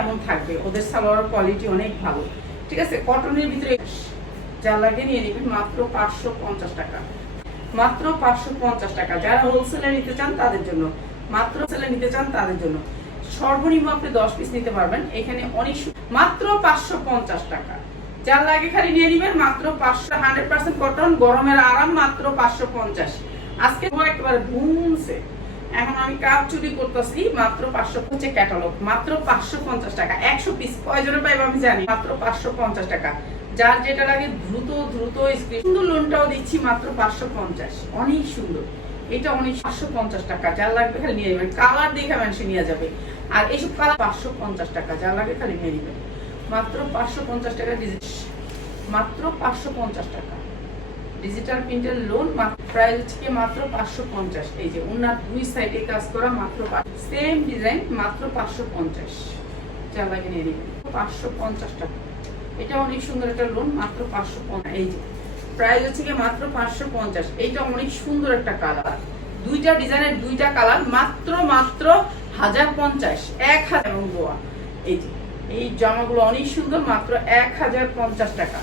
এমন থাকবে? ওদের সালোয়ার কোয়ালিটি অনেক ভালো। ঠিক আছে? কটনের ভিতরে যা লাগে নিয়ে নেবেন মাত্র পাঁচশো পঞ্চাশ টাকা। মাত্র পাঁচশো পঞ্চাশ টাকা। যারা হোলসেলে নিতে চান, তাদের জন্য। মাত্র হোলসেলে নিতে চান, তাদের জন্য। সর্বনিম্ন আপনি দশ পিস নিতে পারবেন। এখানে অনেক মাত্র পাঁচশো পঞ্চাশ টাকা। যার লাগে খালি নিয়ে নিবেন, মাত্র পাঁচশো হান্ড্রেড পার্সেন্ট কটন গরমের আরাম, মাত্র পাঁচশো পঞ্চাশ। আজকে একেবারে ধুমছে এখন আমি কাপ চুরি করতেছি, মাত্র পাঁচশো হচ্ছে ক্যাটালগ মাত্র পাঁচশো পঞ্চাশ টাকা। একশো পিস কয়জনে পাইব আমি জানি, মাত্র পাঁচশো পঞ্চাশ টাকা। যার যেটা লাগে দ্রুত দ্রুত সুন্দর লোনটাও দিচ্ছি, মাত্র পাঁচশো পঞ্চাশ। অনেক সুন্দর। এটা অনেক পাঁচশো পঞ্চাশ টাকা, যার লাগবে খালি নিয়ে নেবেন কালার দেখে মানুষ নিয়ে যাবে। আর এইসব কালার পাঁচশো পঞ্চাশ টাকা, যার লাগে খালি নিয়ে নেবেন মাত্র পাঁচশো পঞ্চাশ টাকা মাত্র পাঁচশো পঞ্চাশ টাকা। ডিজিটাল প্রিন্টের লোন প্রাইস হচ্ছে মাত্র পাঁচশো পঞ্চাশ। এই যে ওনার দুই সাইডে কাজ করা মাত্র সেম ডিজাইন মাত্র পাঁচশো পঞ্চাশ। যা লাগে নিয়ে নেবেন। পাঁচশো পঞ্চাশ টাকা এটা অনেক সুন্দর একটা লোন মাত্র পাঁচশো পঞ্চাশ। এই যে প্রাইস হচ্ছে কি মাত্র পাঁচশো পঞ্চাশ। এইটা অনেক সুন্দর একটা কালার দুইটা ডিজাইনের দুইটা কালার মাত্র মাত্র হাজার পঞ্চাশ। এক হাজার এবং গোয়া। এই যে, এই জামাগুলো অনেক সুন্দর, মাত্র এক হাজার পঞ্চাশ টাকা।